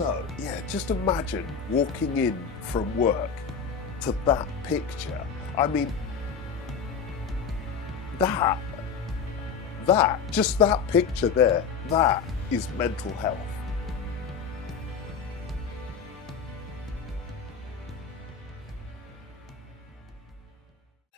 So, yeah, just imagine walking in from work to that picture. I mean, just that picture there, that is mental health.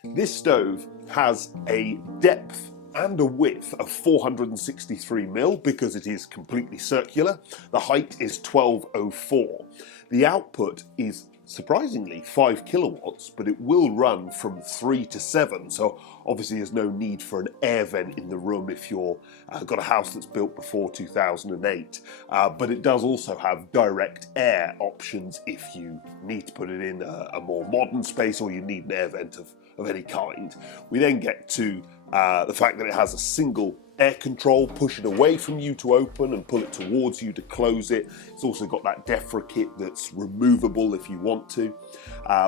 This stove has a depth and a width of 463mm because it is completely circular. The height is 1204. The output is surprisingly 5 kilowatts, but it will run from 3 to 7. So obviously there's no need for an air vent in the room if you're got a house that's built before 2008. But it does also have direct air options if you need to put it in a more modern space or you need an air vent of any kind. We then get to the fact that it has a single air control, push it away from you to open and pull it towards you to close it. It's also got that DEFRA kit that's removable if you want to.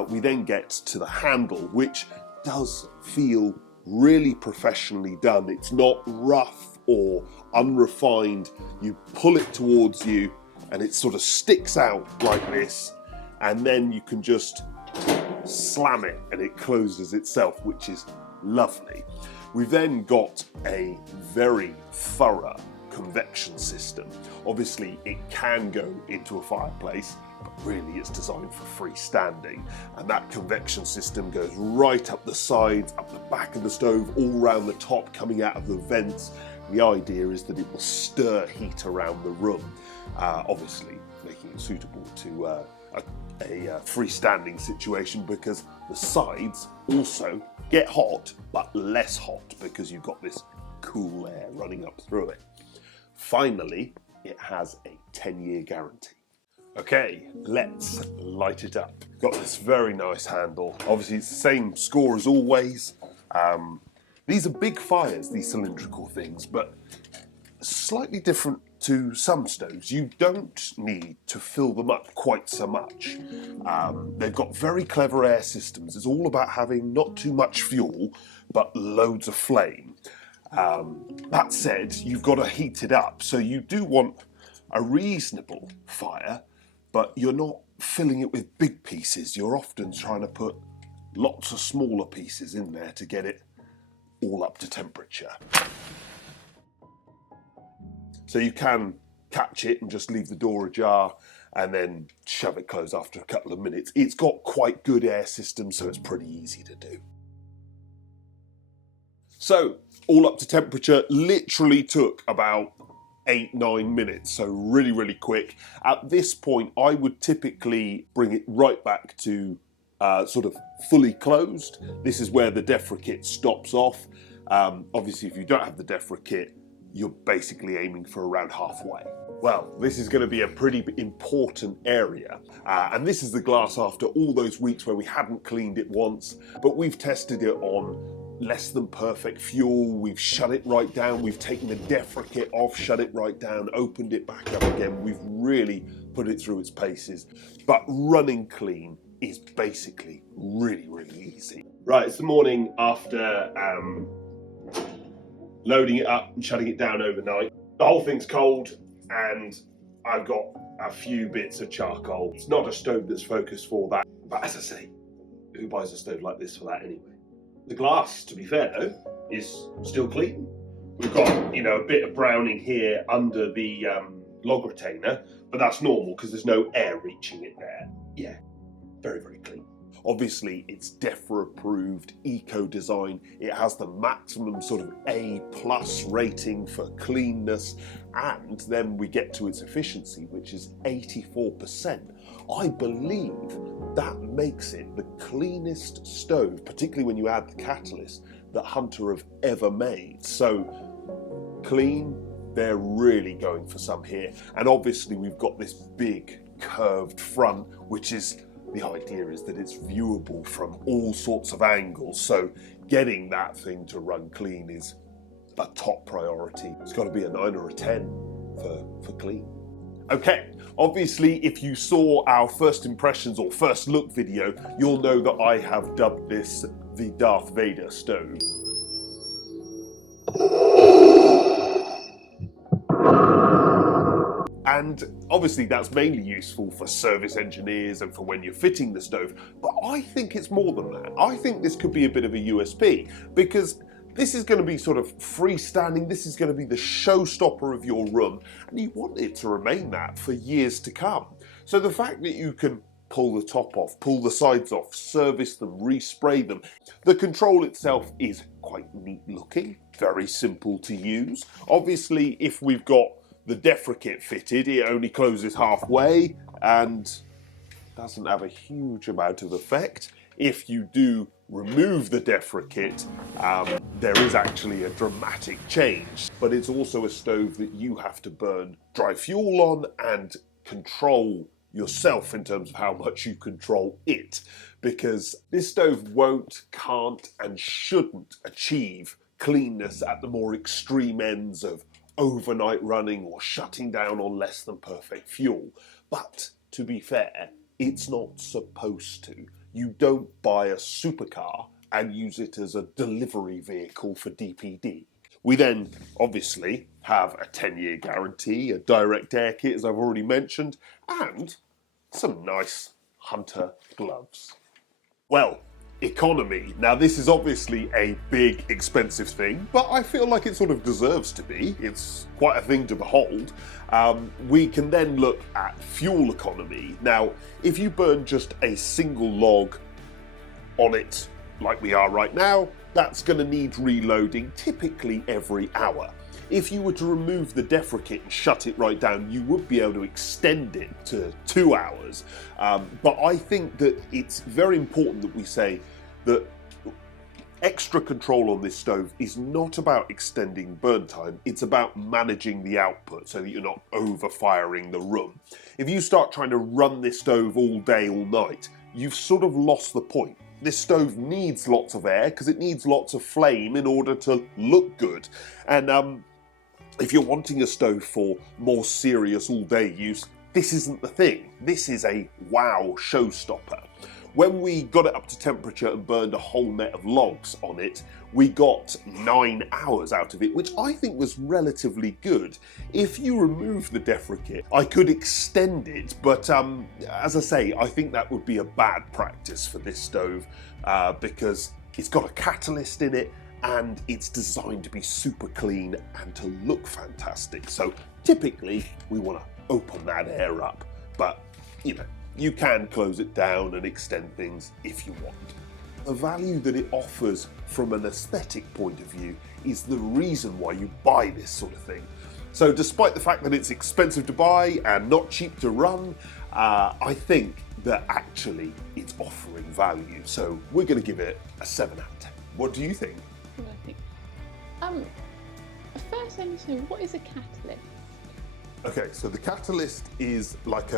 We then get to the handle, which does feel really professionally done. It's not rough or unrefined. You pull it towards you and it sort of sticks out like this, and then you can just slam it and it closes itself, which is lovely. We've then got a very thorough convection system. Obviously it can go into a fireplace, but really it's designed for freestanding, and that convection system goes right up the sides, up the back of the stove, all around the top, coming out of the vents. The idea is that it will stir heat around the room, obviously making it suitable to a freestanding situation, because the sides also get hot, but less hot because you've got this cool air running up through it. Finally, it has a 10-year guarantee. Okay, let's light it up. Got this very nice handle. Obviously it's the same score as always. These are big fires, these cylindrical things, but slightly different to some stoves. You don't need to fill them up quite so much. They've got very clever air systems. It's all about having not too much fuel, but loads of flame. That said, you've got to heat it up, so you do want a reasonable fire, but you're not filling it with big pieces. You're often trying to put lots of smaller pieces in there to get it all up to temperature. So you can catch it and just leave the door ajar and then shove it closed after a couple of minutes. It's got quite good air systems, so it's pretty easy to do. So all up to temperature literally took about 8-9 minutes, so really, really quick. At this point, I would typically bring it right back to sort of fully closed. This is where the DEFRA kit stops off. Obviously, if you don't have the DEFRA kit, you're basically aiming for around halfway. Well, this is going to be a pretty important area. And this is the glass after all those weeks where we hadn't cleaned it once, but we've tested it on less than perfect fuel. We've shut it right down. We've taken the DEFRA kit off, shut it right down, opened it back up again. We've really put it through its paces. But running clean is basically really, really easy. Right, it's the morning after loading it up and shutting it down overnight. The whole thing's cold and I've got a few bits of charcoal. It's not a stove that's focused for that, but as I say, who buys a stove like this for that anyway? The glass, to be fair though, is still clean. We've got, a bit of browning here under the log retainer, but that's normal because there's no air reaching it there. Yeah, very, very clean. Obviously, it's DEFRA approved, eco design. It has the maximum sort of A+ rating for cleanness. And then we get to its efficiency, which is 84%. I believe that makes it the cleanest stove, particularly when you add the catalyst, that Hunter have ever made. So clean, they're really going for some here. And obviously we've got this big curved front, which is, the idea is that it's viewable from all sorts of angles. So getting that thing to run clean is a top priority. It's got to be a 9 or a 10 for clean. Okay, obviously if you saw our first impressions or first look video, you'll know that I have dubbed this the Darth Vader stove. And obviously that's mainly useful for service engineers and for when you're fitting the stove. But I think it's more than that. I think this could be a bit of a USP, because this is going to be sort of freestanding. This is going to be the showstopper of your room, and you want it to remain that for years to come. So the fact that you can pull the top off, pull the sides off, service them, respray them. The control itself is quite neat looking, very simple to use. Obviously, if we've got the defricate fitted, it only closes halfway and doesn't have a huge amount of effect. If you do remove the defricate, there is actually a dramatic change, but it's also a stove that you have to burn dry fuel on and control yourself in terms of how much you control it, because this stove won't, can't and shouldn't achieve cleanness at the more extreme ends of overnight running or shutting down on less than perfect fuel. But to be fair, it's not supposed to. You don't buy a supercar and use it as a delivery vehicle for DPD. We then obviously have a 10-year guarantee, a direct air kit as I've already mentioned, and some nice Hunter gloves. Well, economy. Now this is obviously a big, expensive thing, but I feel like it sort of deserves to be. It's quite a thing to behold. We can then look at fuel economy. Now, if you burn just a single log on it, like we are right now, that's going to need reloading typically every hour. If you were to remove the defricate and shut it right down, you would be able to extend it to 2 hours. But I think that it's very important that we say that extra control on this stove is not about extending burn time, it's about managing the output so that you're not overfiring the room. If you start trying to run this stove all day, all night, you've sort of lost the point. This stove needs lots of air because it needs lots of flame in order to look good. And if you're wanting a stove for more serious all-day use, this isn't the thing. This is a wow showstopper. When we got it up to temperature and burned a whole net of logs on it, we got 9 hours out of it, which I think was relatively good. If you remove the defricate, I could extend it, but as I say, I think that would be a bad practice for this stove because it's got a catalyst in it and it's designed to be super clean and to look fantastic. So typically we want to open that air up, but you know, you can close it down and extend things if you want. The value that it offers from an aesthetic point of view is the reason why you buy this sort of thing. So despite the fact that it's expensive to buy and not cheap to run, I think that actually it's offering value. So we're going to give it a 7 out of 10. What do you think? What do I think? First I need to know, what is a catalyst? Okay, so the catalyst is like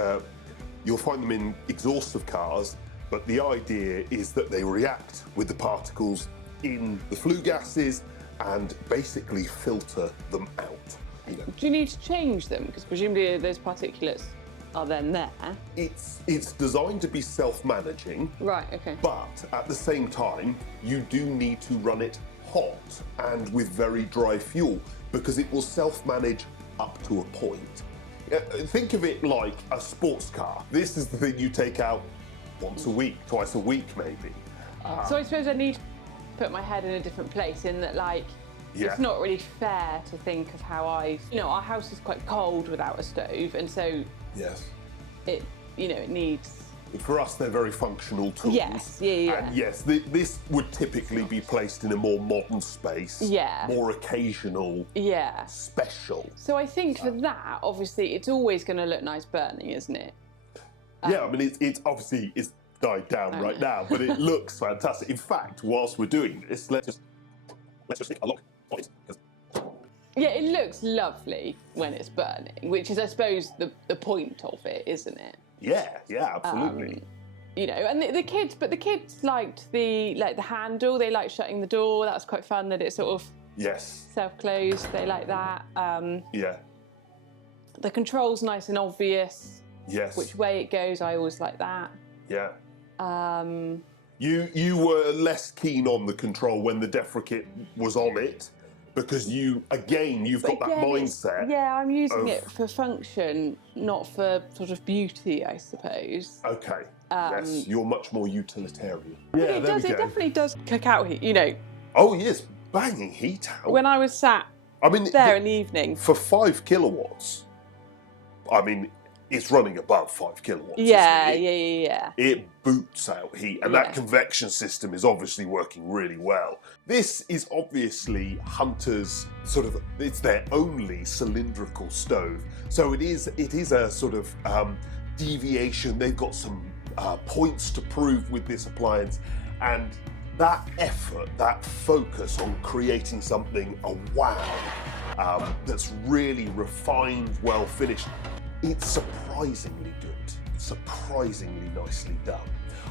you'll find them in exhaust of cars, but the idea is that they react with the particles in the flue gases and basically filter them out. You know. Do you need to change them? Because presumably those particulates are then there. It's designed to be self-managing. Right, okay. But at the same time, you do need to run it hot and with very dry fuel because it will self-manage up to a point. Think of it like a sports car. This is the thing you take out once a week, twice a week maybe. So I suppose I need to put my head in a different place in that, like, it's not really fair to think of how our house is quite cold without a stove, and so it needs. For us, they're very functional tools. Yes, yeah. And yes, this would typically be placed in a more modern space. Yeah. More occasional. Yeah. Special. So I think for that, obviously, it's always going to look nice burning, isn't it? Yeah, I mean, it's obviously died down right now, but it looks fantastic. In fact, whilst we're doing this, let's just stick a lock on it. Yeah, it looks lovely when it's burning, which is, I suppose, the point of it, isn't it? Yeah, absolutely. And the kids liked the handle. They liked shutting the door. That was quite fun. That it sort of self-closed. They like that. The control's nice and obvious. Yes. Which way it goes, I always like that. Yeah. You were less keen on the control when the defricate was on it, because you've got that mindset. Yeah, I'm using it for function, not for sort of beauty, I suppose. Okay. Yes, you're much more utilitarian. Yeah, it definitely does cook out heat, you know. Oh yes, banging heat out. When I was sat there in the evening. For 5 kilowatts, I mean, it's running above 5 kilowatts. Yeah. It boots out heat, and that convection system is obviously working really well. This is obviously Hunter's it's their only cylindrical stove. So it is a sort of deviation. They've got some points to prove with this appliance, and that effort, that focus on creating something that's really refined, well finished, it's surprisingly good, surprisingly nicely done.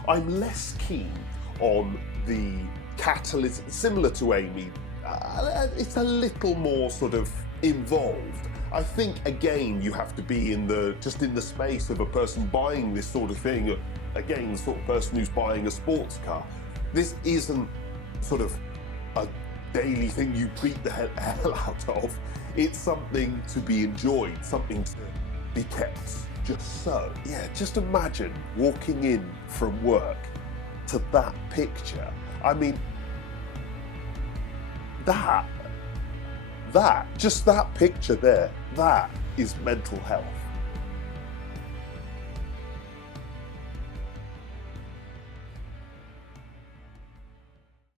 I'm less keen on the catalyst, similar to Amy. It's a little more sort of involved. I think again you have to be in the space of a person buying this sort of thing. Again, the sort of person who's buying a sports car. This isn't sort of a daily thing you beat the hell out of. It's something to be enjoyed, something to be kept just so. Yeah, just imagine walking in from work to that picture. I mean, that picture there, that is mental health.